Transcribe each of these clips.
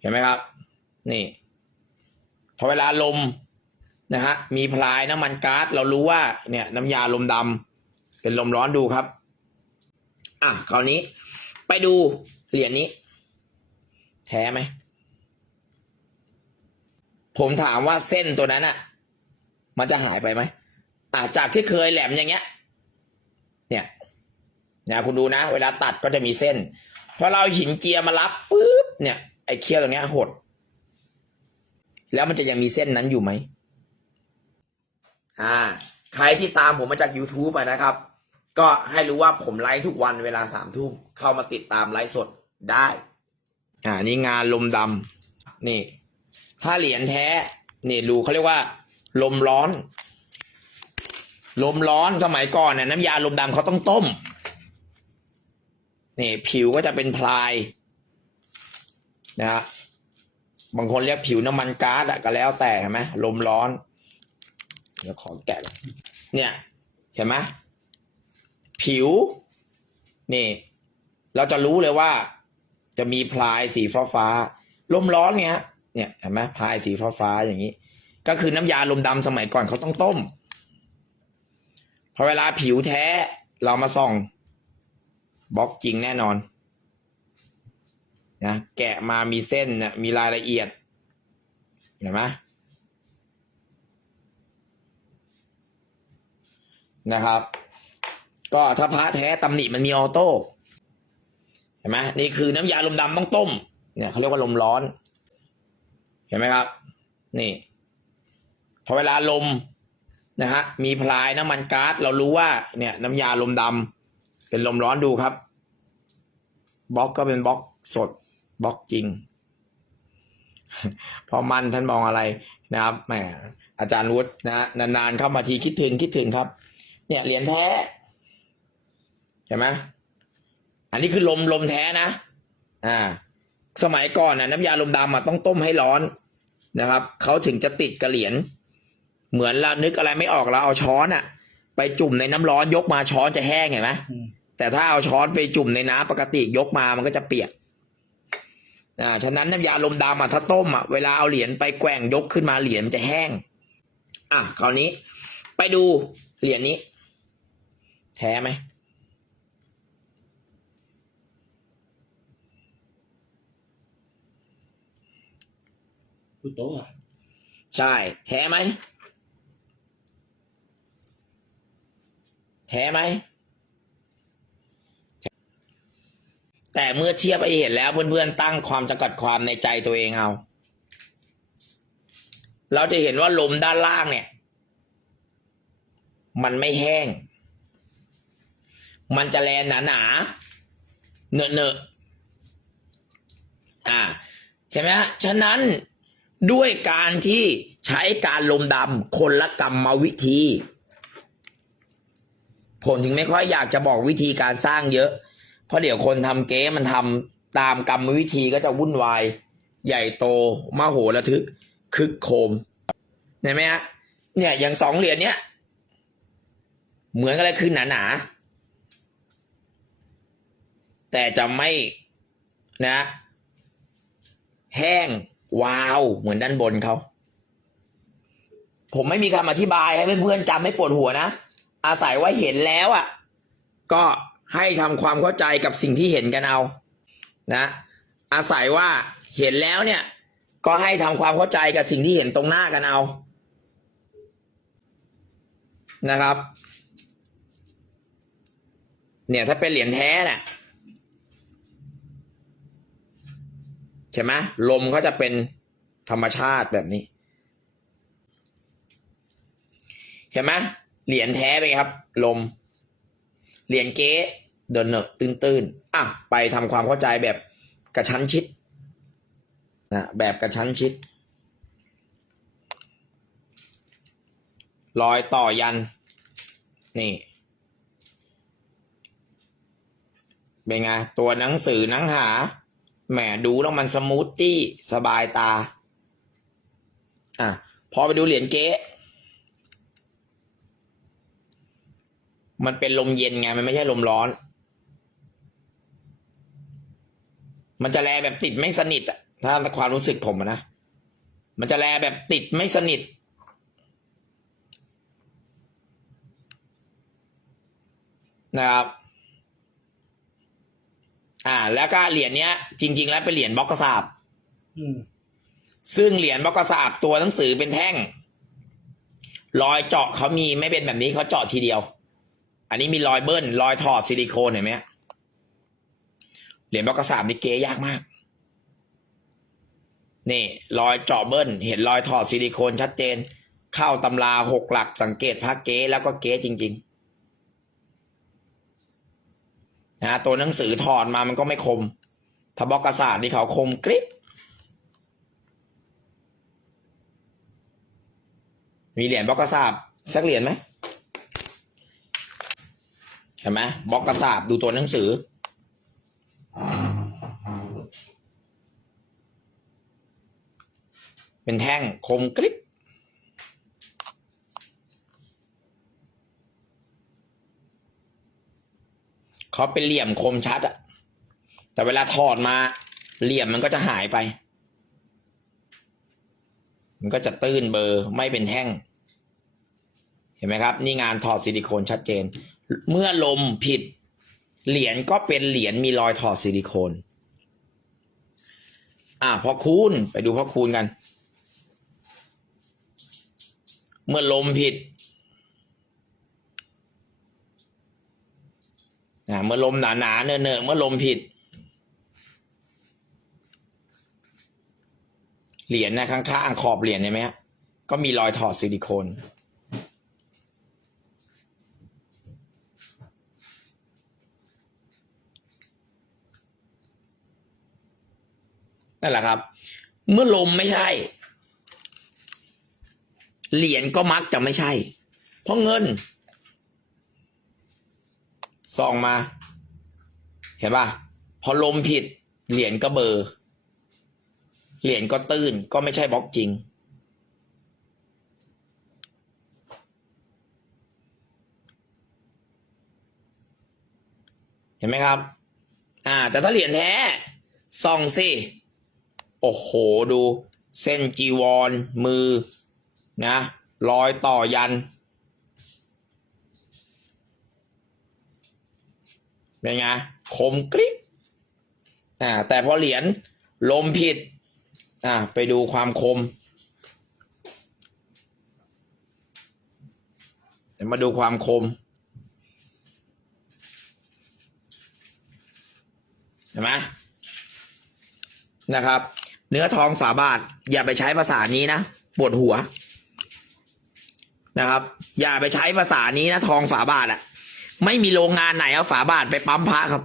เห็นไหมครับ นี่ พอเวลาลมนะฮะมีพลายน้ำมันก๊าซเรารู้ว่า เนี่ย น้ำยาลมดำเป็นลมร้อนดูครับ อะคราวนี้ ไปดูเหรียญนี้ แท้ไหม ผมถามว่าเส้นตัวนั้นอะมันจะหายไปไหมอะจากที่เคยแหลมอย่างเงี้ย เนี่ยนะคุณดูนะ เวลาตัดก็จะมีเส้นพอเราหินเจียมารับปุ๊บเนี่ย อ้เคี้ยวตรงเนี้ยหด แล้วมันจะยังมีเส้นนั้นอยู่ไหมอ่า ใครที่ตามผมมาจาก YouTube อะนะครับ ก็ให้รู้ว่าผมไลฟ์ทุกวันเวลาสามทุ่มเข้ามาติดตามไลฟ์สดได้ อ่า นี่งานลมดำนี่ ถ้าเหรียญแท้ นี่ดูเขาเรียกว่า ลมร้อน ลมร้อนสมัยก่อนเนี่ยน้ำยาลมดำเขาต้องต้มนี่ผิวก็จะเป็นพลาย นะฮะบางคนเรียกผิวน้ำมันก๊าซอะก็แล้วแต่เห็นไหมลมร้อน เดี๋ยวขอแกะเนี่ยเห็นไหมผิว นี่ เราจะรู้เลยว่า จะมีพลายสีฟ้าฟ้าๆลมร้อนเนี้ยเนี่ยเห็นไหมพลายสีฟ้าฟ้าอย่างนี้ ก็คือน้ำยาลมดำสมัยก่อนเขาต้องต้มพอเวลาผิวแท้เรามาส่องบล็อกจริงแน่นอน นะแกะมามีเส้นเนี่ยมีรายละเอียด เห็นไหมนะครับ ก็ถ้าพระแท้ตำหนิมันมีออโต้เห็นไหมนี่คือน้ำยาลมดำต้องต้ม เนี่ยเขาเรียกว่าลมร้อน เห็นไหมครับ นี่พอเวลาลมนะฮะมีพลายน้ำมันก๊าซเรารู้ว่า เนี่ยน้ำยาลมดำเป็นลมร้อนดูครับบล็อกก็เป็นบล็อกสด บล็อกจริง พอมันท่านมองอะไรนะครับแหมอาจารย์วุฒินะฮะนานๆเข้ามาทีคิดถึงคิดถึงครับ เนี่ยเหรียญแท้เห็นไหมอันนี้คือลมลมแท้นะ อ่า สมัยก่อนน่ะน้ำยาลมดำอะต้องต้มให้ร้อนนะครับเขาถึงจะติดกระเหรียญเหมือนเรานึกอะไรไม่ออกเราเอาช้อนอะ ไปจุ่มในน้ำร้อนยกมาช้อนจะแห้งเห็นไหมอืมแต่ถ้าเอาช้อนไปจุ่มในน้ำปกติยกมามันก็จะเปียก อ่าฉะนั้นน้ำยาลมดำอะถ้าต้มอะเวลาเอาเหรียญไปแกว่งยกขึ้นมาเหรียญมันจะแห้ง อะคราวนี้ ไปดูเหรียญนี้ แท้ไหมพูดโต๊ะอะใช่ แท้ไหมแท้ไหม แต่เมื่อเทียบไปเห็นแล้วเพื่อนๆตั้งความจำกัดความในใจตัวเองเอา เราจะเห็นว่าลมด้านล่างเนี่ย มันไม่แห้ง มันจะแลนหนาๆเนอะเนอะๆอ่า เห็นไหมฮะ ฉะนั้นด้วยการที่ใช้การลมดำคนละกรรมวิธี ผมถึงไม่ค่อยอยากจะบอกวิธีการสร้างเยอะ เพราะเดี๋ยวคนทำเก๊มันทำตามกรรมวิธีก็จะวุ่นวาย ใหญ่โตมโหระทึก คึกโครมเห็นไหมฮะเนี่ยอย่างสองเหรียญเนี้ยเหมือนกันเลยคือหนาหนาๆแต่จะไม่นะ แห้งวาวเหมือนด้านบนเขาผมไม่มีคำอธิบายให้เพื่อนๆจำให้ปวดหัวนะ อาศัยว่าเห็นแล้วอะ ก็ ให้ทำความเข้าใจกับสิ่งที่เห็นกันเอานะ อาศัยว่าเห็นแล้วเนี่ย ก็ให้ทำความเข้าใจกับสิ่งที่เห็นตรงหน้ากันเอานะครับ เนี่ยถ้าเป็นเหรียญแท้เนี่ยใช่ไหมลมก็จะเป็นธรรมชาติแบบนี้เห็นไหมเหรียญแท้ไปครับ ลม เหรียญเก๊เดินเนอตื้นตื้นๆอะไปทำความเข้าใจแบบกระชั้นชิดนะแบบกระชั้นชิดรอยต่อยัน นี่ เป็นไง ตัวหนังสือหนังหา แหมดูแล้วมันสมูทตี้ สบายตา อะ พอไปดูเหรียญเก๊ มันเป็นลมเย็นไง มันไม่ใช่ลมร้อน มันจะแลแบบติดไม่สนิทอะถ้าความรู้สึกผมอะนะ มันจะแลแบบติดไม่สนิท นะครับ อ่า แล้วก็เหรียญเนี้ย จริง ๆ แล้วเป็นเหรียญบล็อกกระสาบอืมซึ่งเหรียญบล็อกกระสาบตัวหนังสือเป็นแท่ง รอยเจาะเขามีไม่เป็นแบบนี้เขาเจาะทีเดียว อันนี้มีรอยเบิ้ลรอยถอดซิลิโคนเห็นไหมเหรียญบล็อกกระสาบนี่เก๋ยากมาก นี่ รอยเจาะเบิ้ล เห็นรอยถอดซิลิโคนชัดเจน เข้าตำราหกหลักสังเกตพระเก๊แล้วก็เก๊จริง ๆ นะตัวหนังสือถอดมามันก็ไม่คมถ้าบล็อกกระสาบนี่เขาคมกริบมีเหรียญบล็อกกระสาบสักเหรียญไหม เห็นไหมบล็อกกระสาบดูตัวหนังสือ เป็นแท่งคมกริบเขาเป็นเหลี่ยมคมชัดอะแต่เวลาถอดมาเหลี่ยมมันก็จะหายไป มันก็จะตื้นเบอร์ไม่เป็นแท่ง เห็นไหมครับ นี่งานถอดซิลิโคนชัดเจน เมื่อลมผิด เหรียญก็เป็นเหรียญมีรอยถอดซิลิโคน อ่าพอคูณไปดูพอคูณกัน เมื่อลมผิดอ่าเมื่อลมหนาหนาๆเนอะเนอะๆเมื่อลมผิด เหรียญนะข้างๆขอบเหรียญเห็นไหมฮะก็มีรอยถอดซิลิโคน นั่นแหละครับ เมื่อลมไม่ใช่ เหรียญก็มักจะไม่ใช่ เพราะเงินส่องมา เห็นป่ะพอลมผิด เหรียญก็เบอร์เหรียญก็ตื้นก็ไม่ใช่บล็อกจริง เห็นไหมครับ อ่า แต่ถ้าเหรียญแท้ส่องสิ โอ้โหดู เส้นจีวร มือนะรอยต่อยัน เป็นไงคมกริบอ่าแต่พอเหรียญลมผิดอ่าไปดูความคมเดี๋ยวมาดูความคมเห็นไหมนะครับ เนื้อทองฝาบาท อย่าไปใช้ภาษานี้นะปวดหัวนะครับ อย่าไปใช้ภาษานี้นะทองฝาบาทอะไม่มีโรงงานไหนเอาฝาบาทไปปั๊มพระครับ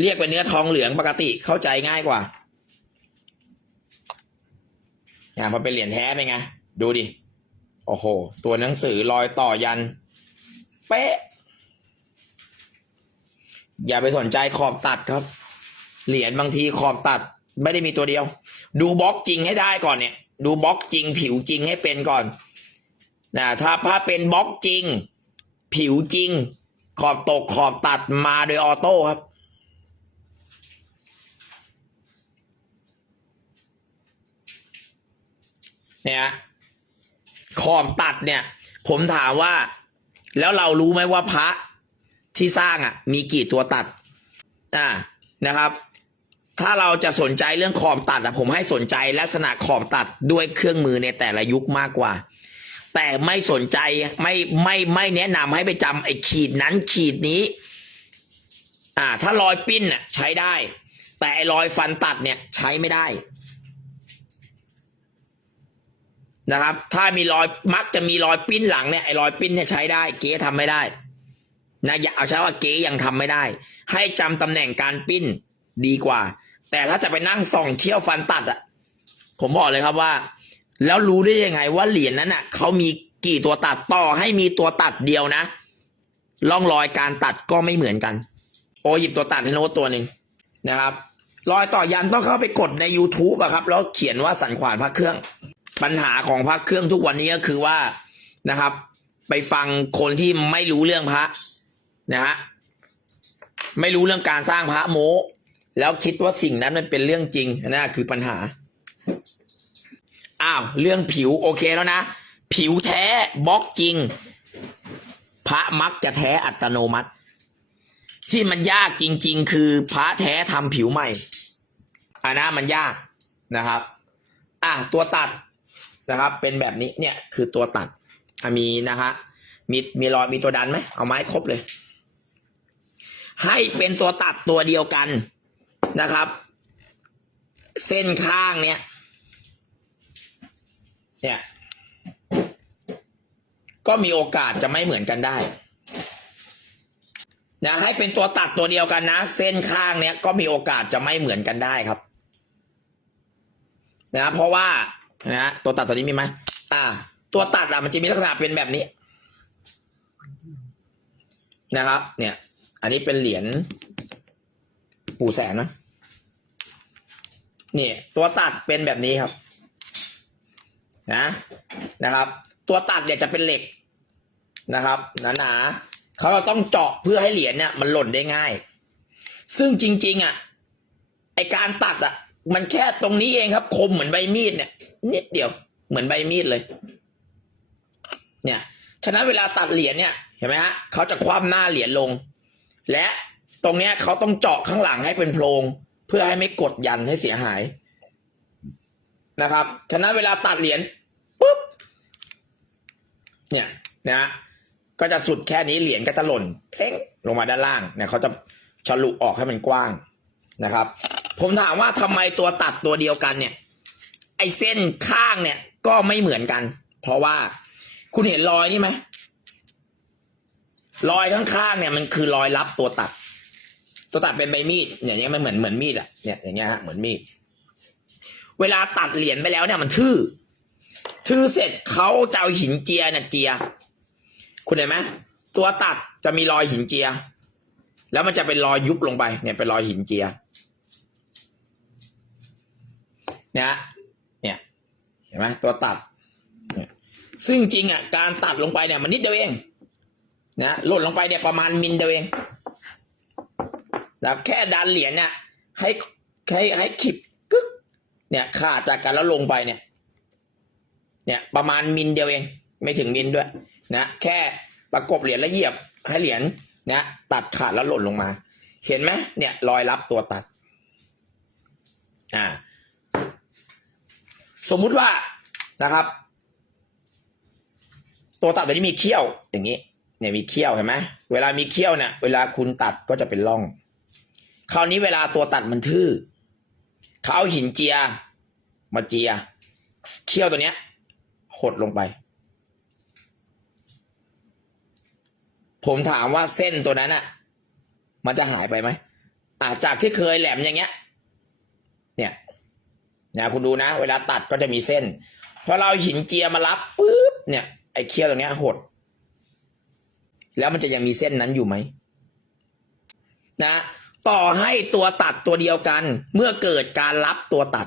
เรียกเป็นเนื้อทองเหลืองปกติเข้าใจง่ายกว่าอย่างพอเป็นเหรียญแท้เป็นไงดูดิโอ้โห ตัวหนังสือรอยต่อยัน เป๊ะ อย่าไปสนใจขอบตัดครับ เหรียญบางทีขอบตัด ไม่ได้มีตัวเดียว ดูบล็อกจริงให้ได้ก่อนเนี่ย ดูบล็อกจริง ผิวจริงให้เป็นก่อนนะถ้าถ้าเป็นบล็อกจริง ผิวจริง ขอบตกขอบตัดมาโดยออโต้ครับเนี่ยขอบตัดเนี่ย ผมถามว่า แล้วเรารู้ไหมว่าพระที่สร้างอะ มีกี่ตัวตัด อ่านะครับ ถ้าเราจะสนใจเรื่องขอบตัดอะผมให้สนใจลักษณะขอบตัดด้วยเครื่องมือในแต่ละยุคมากกว่า แต่ไม่สนใจไม่ไม่ไม่แนะนำให้ไปจำไอ้ขีดนั้นขีดนี้ อ่า ถ้ารอยปิ้นน่ะใช้ได้ แต่ไอ้รอยฟันตัดเนี่ยใช้ไม่ได้นะครับ ถ้ามีรอยมักจะมีรอยปิ้นหลังเนี่ยไอ้รอยปิ้นเนี่ยใช้ได้ เก๊ทำไม่ได้นะอย่าเอาใช้ว่าเก๊ยังทำไม่ได้ ให้จำตำแหน่งการปิ้นดีกว่า แต่ถ้าจะไปนั่งส่องเที่ยวฟันตัดอะผมบอกเลยครับว่า แล้วรู้ได้ยังไงว่าเหรียญนั้นอะเขามีกี่ตัวตัดต่อให้มีตัวตัดเดียวนะร่องรอยการตัดก็ไม่เหมือนกัน โอหยิบตัวตัดให้โน้ตตัวหนึ่งนะครับ รอยต่อยันต้องเข้าไปกดใน YouTube อะครับ แล้วเขียนว่าสันขวานพระเครื่อง ปัญหาของพระเครื่องทุกวันนี้ก็คือว่านะครับ ไปฟังคนที่ไม่รู้เรื่องพระนะฮะไม่รู้เรื่องการสร้างพระโม แล้วคิดว่าสิ่งนั้นมันเป็นเรื่องจริงนะคือปัญหา อ้าว เรื่องผิวโอเคแล้วนะ ผิวแท้บล็อกจริง พระมักจะแท้อัตโนมัติ ที่มันยากจริง ๆ คือพระแท้ทำผิวใหม่อันนะมันยากนะครับ อะตัวตัดนะครับ เป็นแบบนี้เนี่ยคือตัวตัดมีนะฮะมีมีรอยมีตัวดันไหมเอาไม้ครบเลย ให้เป็นตัวตัดตัวเดียวกัน นะครับ เส้นข้างเนี่ยเนี่ย ก็มีโอกาสจะไม่เหมือนกันได้นะให้เป็นตัวตัดตัวเดียวกันนะ เส้นข้างเนี้ยก็มีโอกาสจะไม่เหมือนกันได้ครับ นะ เพราะว่านะตัวตัดตัวนี้มีไหมอ่า ตัวตัดอะมันจะมีลักษณะเป็นแบบนี้ นะครับ เนี่ย อันนี้เป็นเหรียญปู่แสนนะ เนี่ย ตัวตัดเป็นแบบนี้ครับ นะนะครับ ตัวตัดเนี่ยจะเป็นเหล็กนะครับหนาๆเขาเราต้องเจาะเพื่อให้เหรียญเนี่ยมันหล่นได้ง่าย ซึ่งจริง ๆ อะ ไอการตัดอะ มันแค่ตรงนี้เองครับ คมเหมือนใบมีดเนี่ย นิดเดียวเหมือนใบมีดเลย เนี่ย ฉะนั้นเวลาตัดเหรียญเนี่ยเห็นไหมฮะเขาจะคว่ำหน้าเหรียญลง และตรงเนี้ยเขาต้องเจาะข้างหลังให้เป็นโพรง เพื่อให้ไม่กดยันให้เสียหายนะครับฉะนั้นเวลาตัดเหรียญปุ๊บเนี่ยนะฮะก็จะสุดแค่นี้เหรียญก็จะหล่นเพ่งลงมาด้านล่างเนี่ยเขาจะฉลุออกให้มันกว้างนะครับ ผมถามว่าทำไมตัวตัดตัวเดียวกันเนี่ย ไอเส้นข้างเนี่ย ก็ไม่เหมือนกัน เพราะว่าคุณเห็นรอยนี่ไหมรอยข้างๆเนี่ยมันคือรอยรับตัวตัด ตัวตัดเป็นใบมีดอย่างเงี้ยมันเหมือนเหมือนมีดอะเนี่ยอย่างเงี้ยฮะเหมือนมีดเวลาตัดเหรียญไปแล้วเนี่ยมันทื่อทื่อเสร็จเขาจะเอาหินเจียเนี่ยเจีย คุณเห็นไหมตัวตัดจะมีรอยหินเจีย แล้วมันจะเป็นรอยยุบลงไป เนี่ยเป็นรอยหินเจียเนี่ยเนี่ยเห็นไหมตัวตัดซึ่งจริงอะการตัดลงไปเนี่ยมันนิดเดียวเองนะหล่นลงไปเนี่ยประมาณมิลเดียวเอง นะแค่ดันเหรียญเนี่ยให้ให้ให้ขีดกึกเนี่ยขาดจากกันแล้วลงไปเนี่ย เนี่ย ประมาณมิลเดียวเอง ไม่ถึงมิลด้วย นะแค่ประกบเหรียญแล้วเหยียบให้เหรียญนะตัดขาดแล้วหล่นลงมา เห็นไหมเนี่ย รอยรับตัวตัด อ่า สมมุติว่านะครับ ตัวตัดตัวนี้มีเขี้ยวอย่างนี้ เนี่ยมีเขี้ยวเห็นไหมเวลามีเขี้ยวเนี่ยเวลาคุณตัดก็จะเป็นร่อง คราวนี้เวลาตัวตัดมันทื่อเขาเอาหินเจีย มาเจียเขี้ยวตัวเนี้ย หดลงไป ผมถามว่าเส้นตัวนั้นอะมันจะหายไปไหมอาจากที่เคยแหลมอย่างเงี้ย เนี่ยนะคุณดูนะ เวลาตัดก็จะมีเส้นพอเราหินเจียมารับปุ๊บเนี่ยไอ้เขี้ยวตรงเนี้ยหด แล้วมันจะยังมีเส้นนั้นอยู่ไหมนะ ต่อให้ตัวตัดตัวเดียวกัน เมื่อเกิดการรับตัวตัด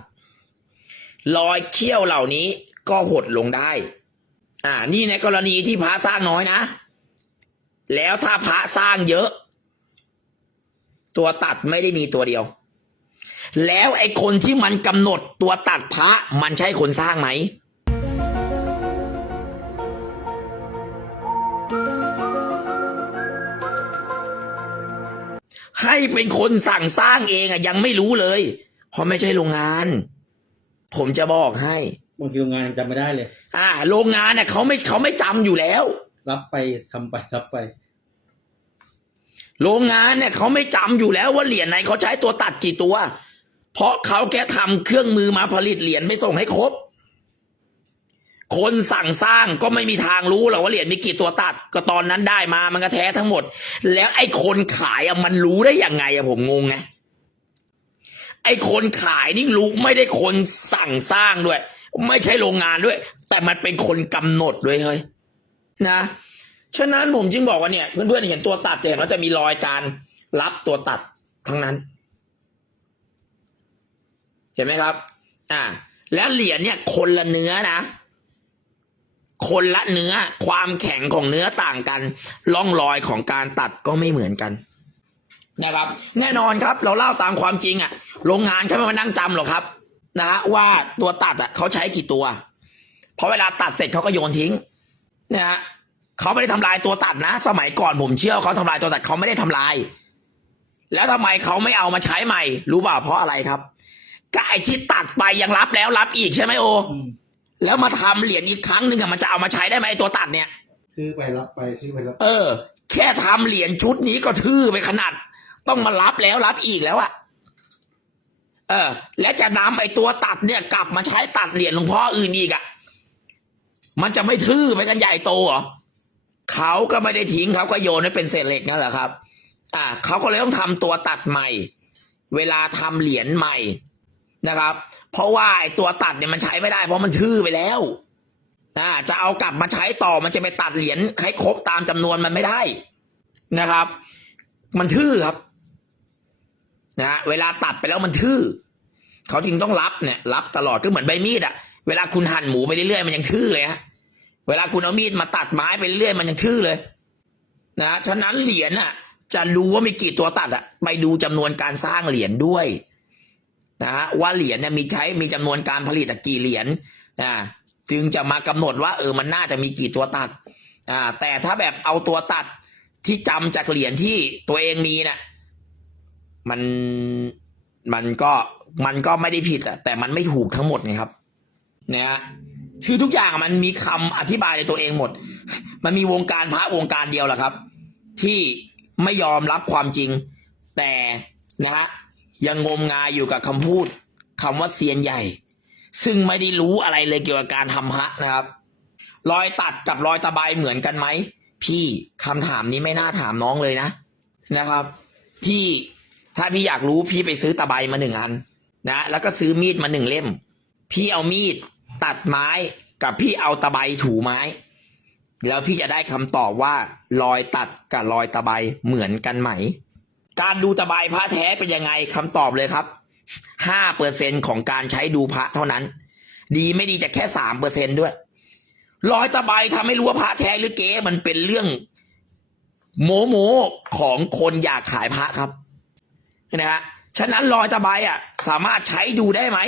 รอยเขี้ยวเหล่านี้ก็หดลงได้ อ่า นี่ในกรณีที่พระสร้างน้อยนะ แล้วถ้าพระสร้างเยอะ ตัวตัดไม่ได้มีตัวเดียว แล้วไอ้คนที่มันกำหนดตัวตัดพระมันใช่คนสร้างไหม ให้เป็นคนสั่งสร้างเองอะยังไม่รู้เลย เพราะไม่ใช่โรงงาน ผมจะบอกให้บางทีโรงงานยังจำไม่ได้เลย อ่า โรงงานเนี่ยเขาไม่เขาไม่จำอยู่แล้ว รับไปทำไปรับไป โรงงานเนี่ยเขาไม่จำอยู่แล้วว่าเหรียญไหนเขาใช้ตัวตัดกี่ตัว เพราะเขาแค่ทำเครื่องมือมาผลิตเหรียญไม่ส่งให้ครบ คนสั่งสร้างก็ไม่มีทางรู้หรอกว่าเหรียญมีกี่ตัวตัด ก็ตอนนั้นได้มามันก็แท้ทั้งหมด แล้วไอ้คนขายอะมันรู้ได้ยังไงอะผมงงไงไอ้คนขายนี่รู้ไม่ได้คนสั่งสร้างด้วย ไม่ใช่โรงงานด้วย แต่มันเป็นคนกำหนดด้วยเฮ้ยนะฉะนั้นผมจึงบอกว่าเนี่ยเพื่อนๆเห็นตัวตัดจะเห็นว่าจะมีรอยการรับตัวตัดทั้งนั้น เห็นไหมครับ อ่า แล้วเหรียญเนี่ยคนละเนื้อนะ คนละเนื้อความแข็งของเนื้อต่างกันร่องรอยของการตัดก็ไม่เหมือนกันนะครับ แน่นอนครับ เราเล่าตามความจริงอะโรงงานเขาไม่มานั่งจำหรอกครับนะฮะว่าตัวตัดอะเขาใช้กี่ตัวพอเวลาตัดเสร็จเขาก็โยนทิ้งนะฮะเขาไม่ได้ทำลายตัวตัดนะ สมัยก่อนผมเชื่อเขาทำลายตัวตัดเขาไม่ได้ทำลาย แล้วทำไมเขาไม่เอามาใช้ใหม่ รู้เปล่าเพราะอะไรครับก็ไอที่ตัดไปยังรับแล้วรับอีกใช่ไหมโอ แล้วมาทำเหรียญอีกครั้งหนึ่งอะมันจะเอามาใช้ได้ไหมไอ้ตัวตัดเนี่ย ซื้อไปรับไปซื้อไปรับเออ แค่ทำเหรียญชุดนี้ก็ทื่อไปขนาด ต้องมารับแล้วรับอีกแล้วอะเออ และจะนำไอ้ตัวตัดเนี่ย กลับมาใช้ตัดเหรียญหลวงพ่ออื่นอีกอะมันจะไม่ทื่อไปกันใหญ่โตเหรอเขาก็ไม่ได้ทิ้งเขาก็โยนให้เป็นเศษเหล็กนั่นแหละครับ อ่าเขาก็เลยต้องทำตัวตัดใหม่ เวลาทำเหรียญใหม่ นะครับ เพราะว่าไอตัวตัดเนี่ยมันใช้ไม่ได้ เพราะมันทื่อไปแล้วอ่าจะเอากลับมาใช้ต่อมันจะไปตัดเหรียญให้ครบตามจำนวนมันไม่ได้นะครับ มันทื่อครับนะเวลาตัดไปแล้วมันทื่อเขาจึงต้องรับเนี่ย รับตลอดก็เหมือนใบมีดอะเวลาคุณหั่นหมูไปเรื่อยๆมันยังทื่อเลยฮะเวลาคุณเอามีดมาตัดไม้ไปเรื่อยมันยังทื่อเลยนะฉะนั้นเหรียญอะจะรู้ว่ามีกี่ตัวตัดอะไปดูจำนวนการสร้างเหรียญด้วย นะฮะว่าเหรียญเนี่ยมีใช้มีจำนวนการผลิตกี่เหรียญอ่าจึงจะมากำหนดว่าเออมันน่าจะมีกี่ตัวตัดอ่าแต่ถ้าแบบเอาตัวตัดที่จำจากเหรียญที่ตัวเองมีน่ะมันมันก็มันก็ไม่ได้ผิดอะแต่มันไม่ถูกทั้งหมดไงครับนะฮะคือทุกอย่างมันมีคำอธิบายในตัวเองหมด มันมีวงการพระวงการเดียวแหละครับ ที่ไม่ยอมรับความจริง แต่นะฮะ ยังงมงายอยู่กับคำพูดคำว่าเซียนใหญ่ ซึ่งไม่ได้รู้อะไรเลยเกี่ยวกับการทำพระนะครับ รอยตัดกับรอยตะไบเหมือนกันไหมพี่คำถามนี้ไม่น่าถามน้องเลยนะนะครับ พี่ถ้าพี่อยากรู้พี่ไปซื้อตะไบมาหนึ่งอันนะแล้วก็ซื้อมีดมาหนึ่งเล่ม พี่เอามีดตัดไม้กับพี่เอาตะไบถูไม้ แล้วพี่จะได้คำตอบว่ารอยตัดกับรอยตะไบเหมือนกันไหม การดูตะไบพระแท้เป็นยังไงคำตอบเลยครับห้าเปอร์เซ็นของการใช้ดูพระเท่านั้น ดีไม่ดีจะแค่สามเปอร์เซ็นด้วยรอยตะไบทำให้รู้ว่าพระแท้หรือเก๊มันเป็นเรื่อง โมโมของคนอยากขายพระครับนะฮะฉะนั้นรอยตะไบอะ สามารถใช้ดูได้ไหม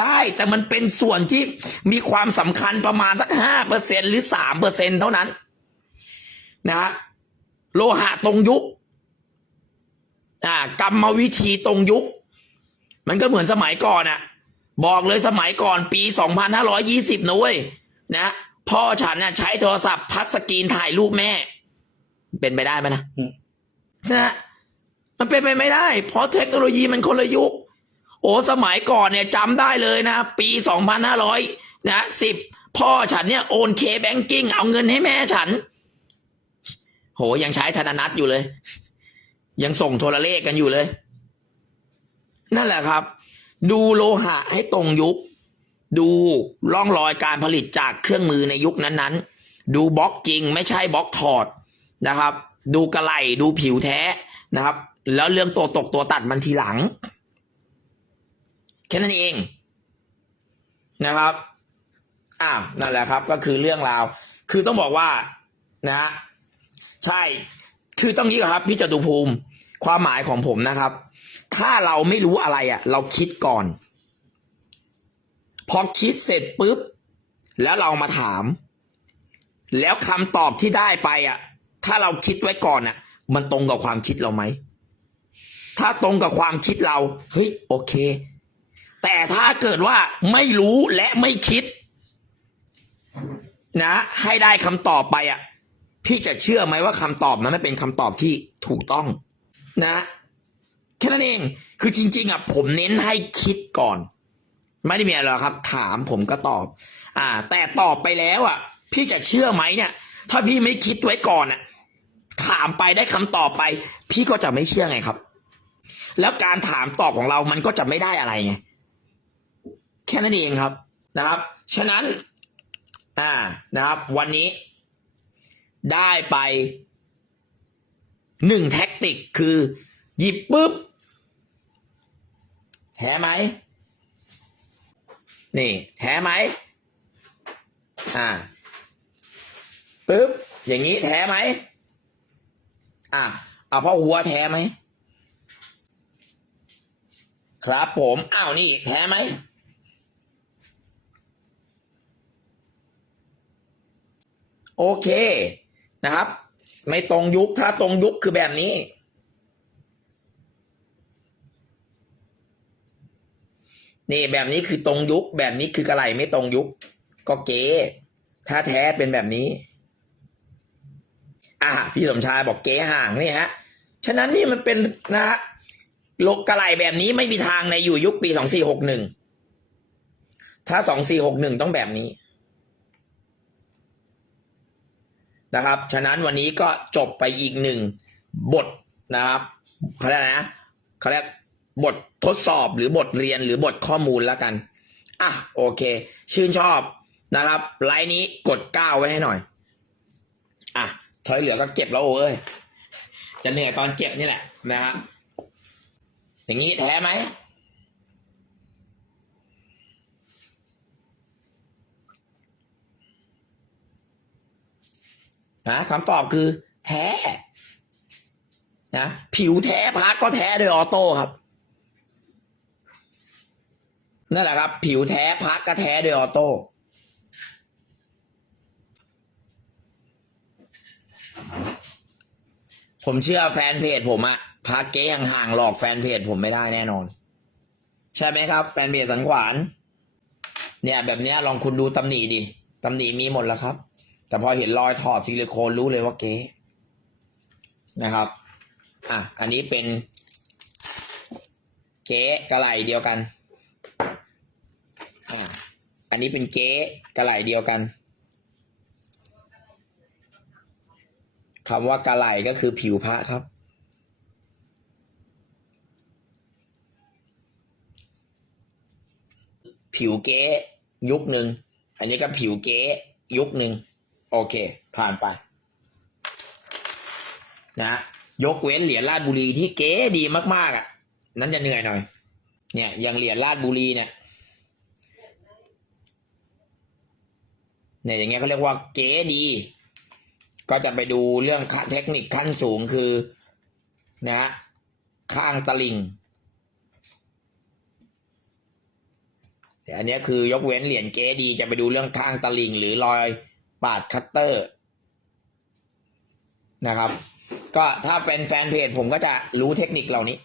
ได้แต่มันเป็นส่วนที่มีความสำคัญประมาณสักห้าเปอร์เซ็นหรือสามเปอร์เซ็นเท่านั้น นะฮะโลหะตรงยุค อ่ากรรมวิธีตรงยุค มันก็เหมือนสมัยก่อนอะบอกเลยสมัยก่อนปี 2520 นะเว้ยนะ พ่อฉันน่ะใช้โทรศัพท์พัดสกรีนถ่ายรูปแม่ เป็นไปได้ไหมนะอืมนะมันเป็นไปไม่ได้ เพราะเทคโนโลยีมันคนละยุค โอ้สมัยก่อนเนี่ยจำได้เลยนะ ปี 2500นะสิบพ่อฉันเนี่ยโอนเคแบงกิ้งเอาเงินให้แม่ฉัน โหยังใช้ธนนัตอยู่เลย ยังส่งโทรเลขกันอยู่เลย นั่นแหละครับ ดูโลหะให้ตรงยุค ดูร่องรอยการผลิตจากเครื่องมือในยุคนั้นๆ ดูบล็อกจริงไม่ใช่บล็อกถอดนะครับ ดูกระไหลดูผิวแท้นะครับ แล้วเรื่องตัวตกตัวตัดมันทีหลัง แค่นั้นเองนะครับอ้าวนั่นแหละครับ ก็คือเรื่องราว คือต้องบอกว่านะ ใช่ คือต้องนี้ครับพี่จตุภูมิความหมายของผมนะครับ ถ้าเราไม่รู้อะไรอะ เราคิดก่อน พอคิดเสร็จปุ๊บ แล้วเรามาถาม แล้วคำตอบที่ได้ไปอะ ถ้าเราคิดไว้ก่อนอะ มันตรงกับความคิดเราไหม ถ้าตรงกับความคิดเรา เฮ้ยโอเค แต่ถ้าเกิดว่าไม่รู้และไม่คิด นะ ให้ได้คำตอบไปอะ พี่จะเชื่อไหมว่าคำตอบนั้นไม่เป็นคำตอบที่ถูกต้องนะแค่นั้นเอง คือจริง ๆอะผมเน้นให้คิดก่อน ไม่ได้มีอะไรหรอกครับ ถามผมก็ตอบ อ่า แต่ตอบไปแล้วอะ พี่จะเชื่อไหมเนี่ย ถ้าพี่ไม่คิดไว้ก่อนอะ ถามไปได้คำตอบไป พี่ก็จะไม่เชื่อไงครับ แล้วการถามตอบของเรามันก็จะไม่ได้อะไรไง แค่นั้นเองครับ นะครับ ฉะนั้น อ่า นะครับ วันนี้ ได้ไปหนึ่งแท็กติกคือ หยิบปุ๊บแท้ไหม นี่แท้ไหม อ่าปุ๊บอย่างนี้แท้ไหม อ่าเอาพ่อหัวแท้ไหม ครับผมอ้าวนี่แท้ไหมโอเค นะครับ ไม่ตรงยุคถ้าตรงยุคคือแบบนี้ นี่แบบนี้คือตรงยุค แบบนี้คือกระไหลไม่ตรงยุค ก็เก๋ถ้าแท้เป็นแบบนี้ อ่า พี่สมชายบอกเก๋ห่างนี่ฮะ ฉะนั้นนี่มันเป็นนะฮะลกกระไหลแบบนี้ไม่มีทางในอยู่ยุคปีสองสี่หกหนึ่งถ้าสองสี่หกหนึ่งต้องแบบนี้ นะครับ ฉะนั้นวันนี้ก็จบไปอีกหนึ่งบทนะครับเขาเรียกนะเขาเรียกบททดสอบหรือบทเรียนหรือบทข้อมูลแล้วกัน อะโอเค ชื่นชอบนะครับ ไลน์นี้กดก้าวไว้ให้หน่อย อะถอยเหลือก็เก็บแล้วโอ้ยจะเหนื่อยตอนเก็บนี่แหละนะฮะอย่างนี้แท้ไหม นะคำตอบคือ แท้นะผิวแท้พักก็แท้โดยออโต้ครับนั่นแหละครับ ผิวแท้พักก็แท้โดยออโต้ผมเชื่อแฟนเพจผมอะพาเก๊ห่างๆหลอกแฟนเพจผมไม่ได้แน่นอน ใช่ไหมครับ แฟนเพจสังขวานเนี่ย แบบเนี้ยลองคุณดูตำหนิดิตำหนิมีหมดแล้วครับ แต่พอเห็นรอยถอดซิลิโคนรู้เลยว่าเก๊นะครับ อะ อันนี้เป็นเก๊กระไหลเดียวกันอะอันนี้เป็นเก๊กระไหลเดียวกันคำว่ากระไหลก็คือผิวพระครับ ผิวเก๊ยุคหนึ่ง อันนี้ก็ผิวเก๊ยุคหนึ่ง โอเค ผ่านไป นะยกเว้นเหรียญราชบุรีที่เก๋ดีมากๆอะ นั้นจะเหนื่อยหน่อย เนี่ยอย่างเหรียญราชบุรีเนี่ยเนี่ยอย่างเงี้ยเขาเรียกว่าเก๋ดี ก็จะไปดูเรื่องเทคนิคขั้นสูงคือ นะข้างตะลิงแต่อันนี้คือยกเว้นเหรียญเก๋ดีจะไปดูเรื่องข้างตะลิงหรือรอย ปาดคัตเตอร์นะครับ ก็ถ้าเป็นแฟนเพจผมก็จะรู้เทคนิคเหล่านี้